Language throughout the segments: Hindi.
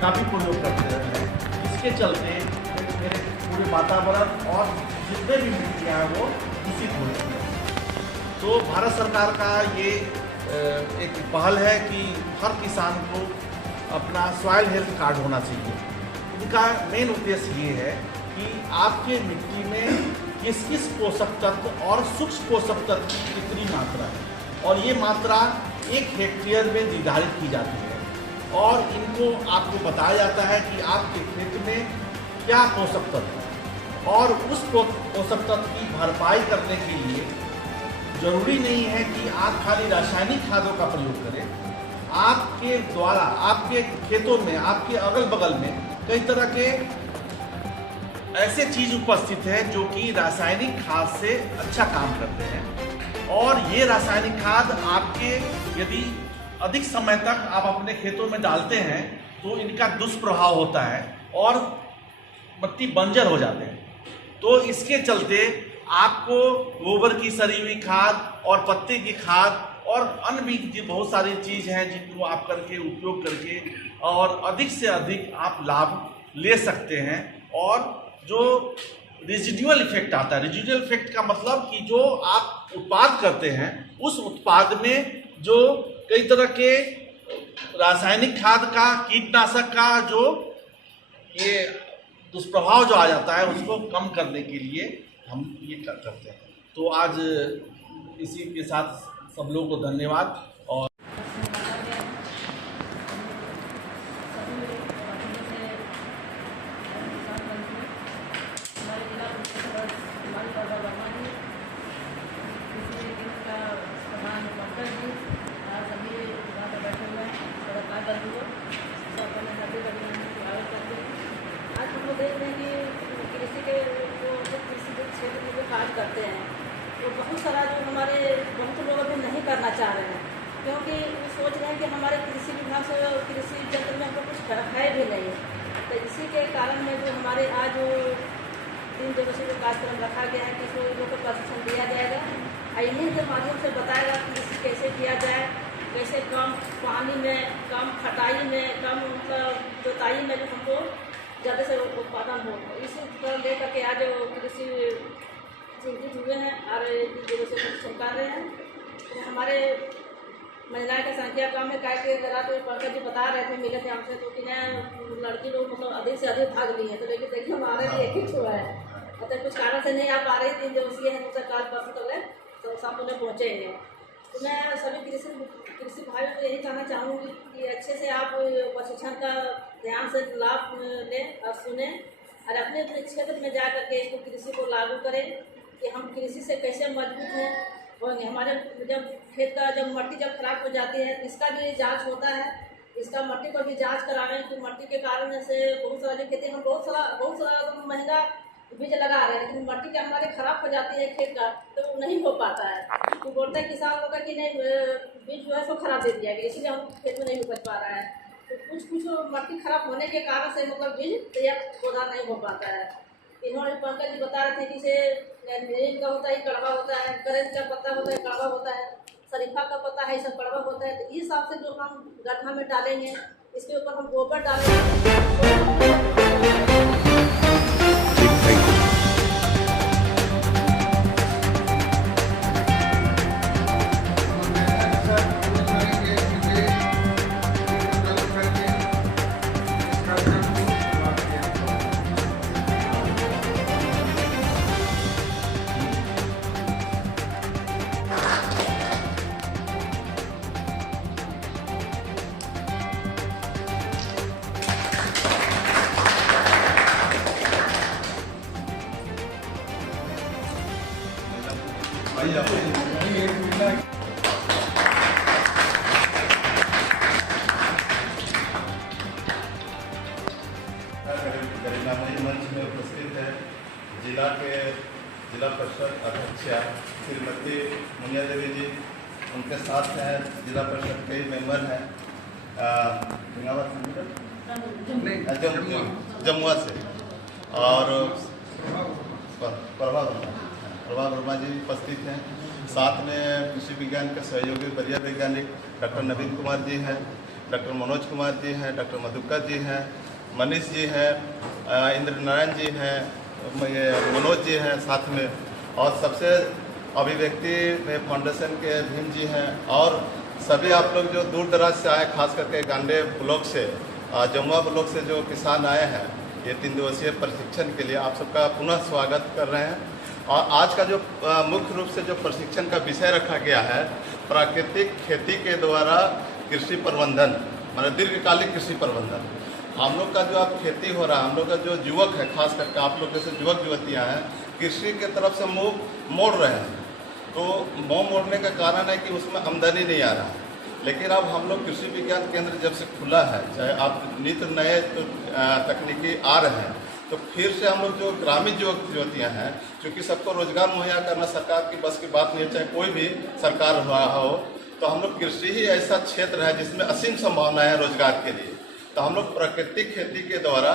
काफ़ी प्रयोग करते हैं। इसके चलते मेरे पूरे वातावरण और जितने भी मिट्टियाँ हैं वो दूषित हो रही हैं। तो भारत सरकार का ये एक पहल है कि हर किसान को अपना सॉइल हेल्थ कार्ड होना चाहिए। इनका मेन उद्देश्य ये है कि आपके मिट्टी में किस किस पोषक तत्व और सूक्ष्म पोषक तत्व की कितनी मात्रा है और ये मात्रा 1 हेक्टेयर में निर्धारित की जाती है और इनको आपको बताया जाता है कि आपके खेत में क्या पोषक तत्व है और उस पोषक तत्व की भरपाई करने के लिए जरूरी नहीं है कि आप खाली रासायनिक खादों का प्रयोग करें। आपके द्वारा आपके खेतों में आपके अगल बगल में कई तरह के ऐसे चीज उपस्थित हैं जो कि रासायनिक खाद से अच्छा काम करते हैं और ये रासायनिक खाद आपके यदि अधिक समय तक आप अपने खेतों में डालते हैं तो इनका दुष्प्रभाव होता है और मिट्टी बंजर हो जाते हैं। तो इसके चलते आपको गोबर की सड़ी हुई खाद और पत्ते की खाद और अन्य भी बहुत सारी चीज़ हैं जिनको आप करके उपयोग करके और अधिक से अधिक आप लाभ ले सकते हैं। और जो रेजिडुअल इफेक्ट आता है, रेजिडुअल इफेक्ट का मतलब कि जो आप उत्पाद करते हैं उस उत्पाद में जो कई तरह के रासायनिक खाद का कीटनाशक का जो ये दुष्प्रभाव जो आ जाता है उसको कम करने के लिए हम ये करते हैं। तो आज इसी के साथ सब लोगों को धन्यवाद। और आज हम लोग देख रहे हैं कि कृषि के जो कृषि के क्षेत्र में जो कार्य करते हैं वो बहुत सारा जो हमारे बहुत लोग अभी नहीं करना चाह रहे हैं क्योंकि वो सोच रहे हैं कि हमारे कृषि विभाग से कृषि क्षेत्र में हमको कुछ है भी नहीं। तो इसी के कारण में जो हमारे आज 3 दिवसीय जो कार्यक्रम रखा गया है कि इसको लोगों को प्रशिक्षण दिया जाएगा और इन्हीं के माध्यम से बताएगा कि कृषि कैसे किया जाए, कैसे कम पानी में, कम खटाई में, कम मतलब जोताई में जो हमको ज़्यादा से उत्पादन हो। इस तरह लेकर के आज कृषि चिंतित हुए हैं और से प्रशिक्षण कर रहे हैं। तो हमारे महिलाएं की संख्या कम है, क्या कि जरा तो पंकज जी बता रहे थे मिले थे हमसे तो कि लड़की लोग मतलब अधिक से अधिक भाग ली है। तो लेकिन देखिए हमारे लिए एक ही छुआ है मतलब कुछ कारण से नहीं आ पा रही। 3 दिवसीय है तो काल परसों तक तो शाम उन्हें पहुँचेंगे। तो मैं सभी कृषि भाइयों को यही कहना चाहूँगी कि अच्छे से आप प्रशिक्षण का ध्यान से लाभ लें और सुने और अपने अपने क्षेत्र में जा करके इसको कृषि को लागू करें कि हम कृषि से कैसे मजबूत हैं होंगे। हमारे जब खेत का जब मिट्टी जब खराब हो जाती है इसका भी जांच होता है, इसका मिट्टी को भी जांच करावें कि मिट्टी के कारण से बहुत सारा जो खेती में बहुत सारा महंगा बीज लगा रहे हैं लेकिन मिट्टी का हमारे खराब हो जाती है खेत का तो वो नहीं हो पाता है। तो बोलते हैं किसान लोग कि नहीं बीज जो है सो खराब दे दिया गया इसलिए हम खेत में नहीं उपज पा रहा है। तो कुछ मिट्टी खराब होने के कारण से मतलब बीज तैयार पौधा नहीं हो पाता है। इन्होंने पंकज जी बता रहे थे कि इसे नीम का होता है, कड़वा होता है, करंज का पत्ता होता है, कड़वा होता है, शरीफा का पत्ता है, सब कड़वा होता है। तो इस हिसाब से जो हम गड्ढा में डालेंगे इसके ऊपर हम गोबर डालेंगे। गरिमामयी मंच में उपस्थित है जिला परिषद अध्यक्ष श्रीमती मुनिया देवी जी, उनके साथ हैं जिला परिषद के मेंबर हैं जमुआ से, और प्रभा वर्मा जी उपस्थित हैं। साथ में कृषि विज्ञान के सहयोगी वरीय वैज्ञानिक डॉक्टर नवीन कुमार जी हैं, डॉक्टर मनोज कुमार जी हैं, डॉक्टर मधुकर जी हैं, मनीष जी हैं, इंद्र नारायण जी हैं, मनोज जी हैं साथ में, और सबसे अभिव्यक्ति में फाउंडेशन के भीम जी हैं, और सभी आप लोग जो दूर दराज से आए, खास करके गांडे ब्लॉक से, जमुआ ब्लॉक से जो किसान आए हैं ये 3 दिवसीय प्रशिक्षण के लिए, आप सबका पुनः स्वागत कर रहे हैं। और आज का जो मुख्य रूप से जो प्रशिक्षण का विषय रखा गया है, प्राकृतिक खेती के द्वारा कृषि प्रबंधन, मतलब दीर्घकालिक कृषि प्रबंधन। हम लोग का जो अब खेती हो रहा है, हम लोग का जो युवक है, खास करके आप लोग जैसे युवक युवतियाँ हैं, कृषि के तरफ से मुँह मोड़ रहे हैं। तो मुँह मोड़ने का कारण है कि उसमें आमदनी नहीं आ रहा है। लेकिन अब हम लोग कृषि विज्ञान केंद्र जब से खुला है, चाहे आप नित्य नए जो तकनीकी आ रहे हैं, तो फिर से हम लोग जो ग्रामीण युवक युवतियाँ हैं, क्योंकि सबको रोजगार मुहैया करना सरकार की बस की बात नहीं है, चाहे कोई भी सरकार हो, तो हम लोग कृषि ही ऐसा क्षेत्र है जिसमें असीम संभावना है रोजगार के लिए। तो हम लोग प्राकृतिक खेती के द्वारा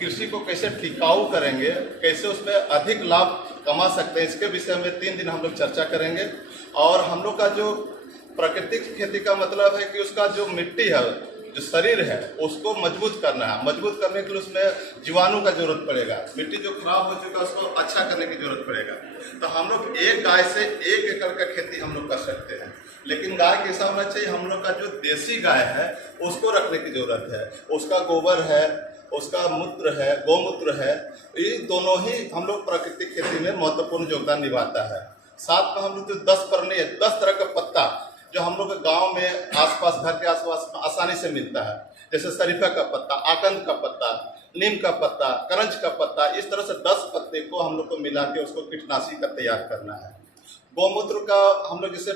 कृषि को कैसे टिकाऊ करेंगे, कैसे उसमें अधिक लाभ कमा सकते हैं, इसके विषय में 3 दिन हम लोग चर्चा करेंगे। और हम लोग का जो प्राकृतिक खेती का मतलब है कि उसका जो मिट्टी है, जो शरीर है, उसको मजबूत करना है। मजबूत करने के लिए उसमें जीवाणु का जरूरत पड़ेगा, मिट्टी जो खराब हो चुका है उसको अच्छा करने की जरूरत पड़ेगा। तो हम लोग एक गाय से 1 एकड़ का खेती हम लोग कर सकते हैं, लेकिन गाय कैसा होना चाहिए, हम लोग का जो देसी गाय है उसको रखने की जरूरत है। उसका गोबर है, उसका मूत्र है, गौमूत्र है, ये दोनों ही हम लोग प्राकृतिक खेती में महत्वपूर्ण योगदान निभाता है। साथ में हम लोग जो 10 तरह का पत्ता जो हम लोग के गांव में आसपास, घर के आसपास आसानी से मिलता है, जैसे शरीफा का पत्ता, आकंद का पत्ता, नीम का पत्ता, करंज का पत्ता, इस तरह से 10 पत्ते को हम लोग को मिला के उसको कीटनाशी का तैयार करना है। गौमूत्र का हम लोग जैसे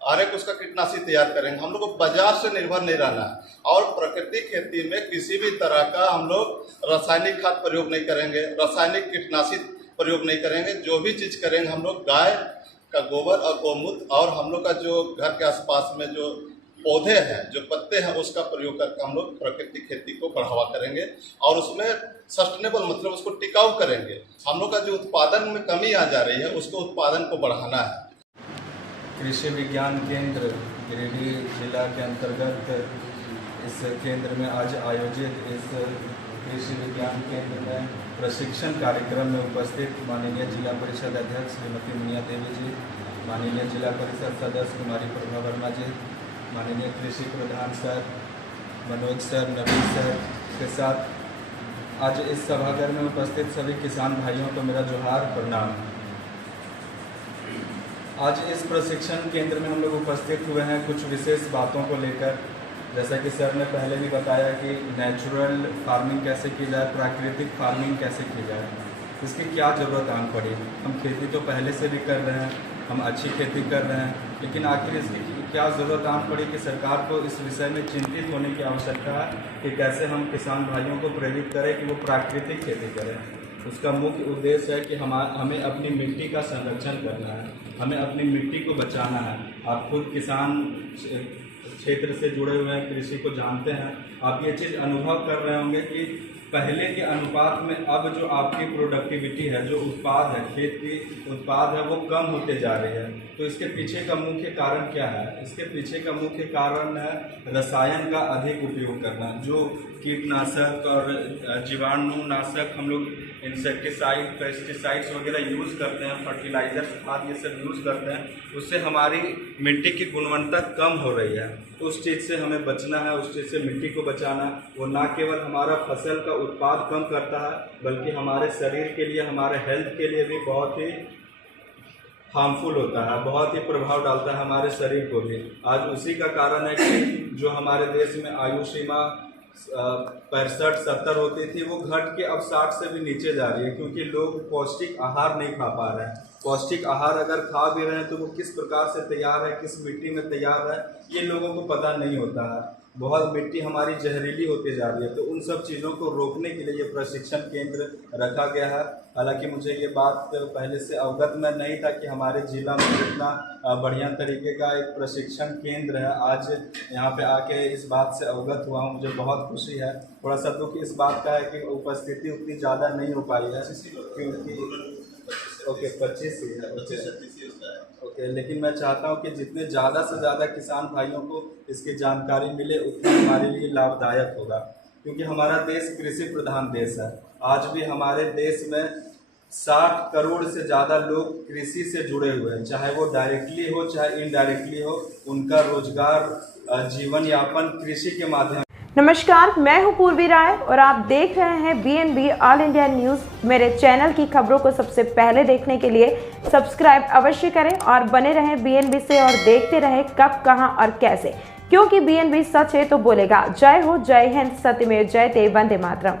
हर एक उसका कीटनाशी तैयार करेंगे। हम लोग को बाजार से निर्भर नहीं रहना है, और प्राकृतिक खेती में किसी भी तरह का हम लोग रासायनिक खाद प्रयोग नहीं करेंगे, रासायनिक कीटनाशी प्रयोग नहीं करेंगे। जो भी चीज़ करेंगे हम लोग गाय का गोबर और गौमूत्र, और हम लोग का जो घर के आसपास में जो पौधे हैं, जो पत्ते हैं, उसका प्रयोग करके हम लोग प्राकृतिक खेती को बढ़ावा करेंगे, और उसमें सस्टेनेबल मतलब उसको टिकाऊ करेंगे। हम लोग का जो उत्पादन में कमी आ जा रही है, उसको उत्पादन को बढ़ाना है। कृषि विज्ञान केंद्र गिरिडीह जिला के अंतर्गत इस केंद्र में आज आयोजित इस कृषि विज्ञान केंद्र में प्रशिक्षण कार्यक्रम में उपस्थित माननीय जिला परिषद अध्यक्ष श्रीमती मुनिया देवी जी, माननीय जिला परिषद सदस्य कुमारी प्रभा वर्मा जी, माननीय कृषि प्रधान सर मनोज सर, नवीन सर के साथ आज इस सभागार में उपस्थित सभी किसान भाइयों को मेरा जोहार प्रणाम। आज इस प्रशिक्षण केंद्र में हम लोग उपस्थित हुए हैं कुछ विशेष बातों को लेकर, जैसा कि सर ने पहले भी बताया कि नेचुरल फार्मिंग कैसे की जाए, प्राकृतिक फार्मिंग कैसे की जाए, इसकी क्या ज़रूरत आन पड़ी। हम खेती तो पहले से भी कर रहे हैं, हम अच्छी खेती कर रहे हैं, लेकिन आखिर इसकी क्या ज़रूरत आन पड़ी कि सरकार को इस विषय में चिंतित होने की आवश्यकता है कि कैसे हम किसान भाइयों को प्रेरित करें कि वो प्राकृतिक खेती करें। उसका मुख्य उद्देश्य है कि हमें अपनी मिट्टी का संरक्षण करना है, हमें अपनी मिट्टी को बचाना है। आप खुद किसान क्षेत्र से जुड़े हुए हैं, कृषि को जानते हैं, आप ये चीज़ अनुभव कर रहे होंगे कि पहले के अनुपात में अब जो आपकी प्रोडक्टिविटी है, जो उत्पाद है, खेत की उत्पाद है, वो कम होते जा रही है। तो इसके पीछे का मुख्य कारण क्या है? इसके पीछे का मुख्य कारण है रसायन का अधिक उपयोग करना। जो कीटनाशक और जीवाणुनाशक हम लोग इंसेक्टिसाइड, पेस्टिसाइड्स वगैरह यूज़ करते हैं, फर्टिलाइजर्स, खाद ये सब यूज़ करते हैं, उससे हमारी मिट्टी की गुणवत्ता कम हो रही है। तो उस चीज़ से हमें बचना है, उस चीज़ से मिट्टी को बचाना। वो ना केवल हमारा फसल का उत्पाद कम करता है, बल्कि हमारे शरीर के लिए, हमारे हेल्थ के लिए भी बहुत ही हार्मफुल होता है, बहुत ही प्रभाव डालता है हमारे शरीर को भी। आज उसी का कारण है कि जो हमारे देश में आयु सीमा 65-70 होती थी, वो घट के अब 60 से भी नीचे जा रही है, क्योंकि लोग पौष्टिक आहार नहीं खा पा रहे हैं। पौष्टिक आहार अगर खा भी रहे हैं तो वो किस प्रकार से तैयार है, किस मिट्टी में तैयार है, ये लोगों को पता नहीं होता है। बहुत मिट्टी हमारी जहरीली होती जा रही है, तो उन सब चीज़ों को रोकने के लिए ये प्रशिक्षण केंद्र रखा गया है। हालांकि मुझे ये बात पहले से अवगत में नहीं था कि हमारे जिला में इतना बढ़िया तरीके का एक प्रशिक्षण केंद्र है। आज यहाँ पे आके इस बात से अवगत हुआ हूँ, मुझे बहुत खुशी है। थोड़ा सा दुख इस बात का है कि उपस्थिति उतनी ज़्यादा नहीं हो पाई है, क्योंकि ओके 25 ही है ओके, लेकिन मैं चाहता हूँ कि जितने ज़्यादा से ज़्यादा किसान भाइयों को इसकी जानकारी मिले उतना हमारे लिए लाभदायक होगा, क्योंकि हमारा देश कृषि प्रधान देश है। आज भी हमारे देश में 60 करोड़ से ज़्यादा लोग कृषि से जुड़े हुए हैं, चाहे वो डायरेक्टली हो चाहे इनडायरेक्टली हो, उनका रोजगार जीवन यापन कृषि के माध्यम। नमस्कार, मैं हूं पूर्वी राय और आप देख रहे हैं BNB ऑल इंडिया न्यूज़। मेरे चैनल की खबरों को सबसे पहले देखने के लिए सब्सक्राइब अवश्य करें और बने रहें BNB से और देखते रहें कब, कहां और कैसे, क्योंकि BNB सच है तो बोलेगा। जय हो, जय हिंद, सत्यमेव जयते, वंदे मातरम।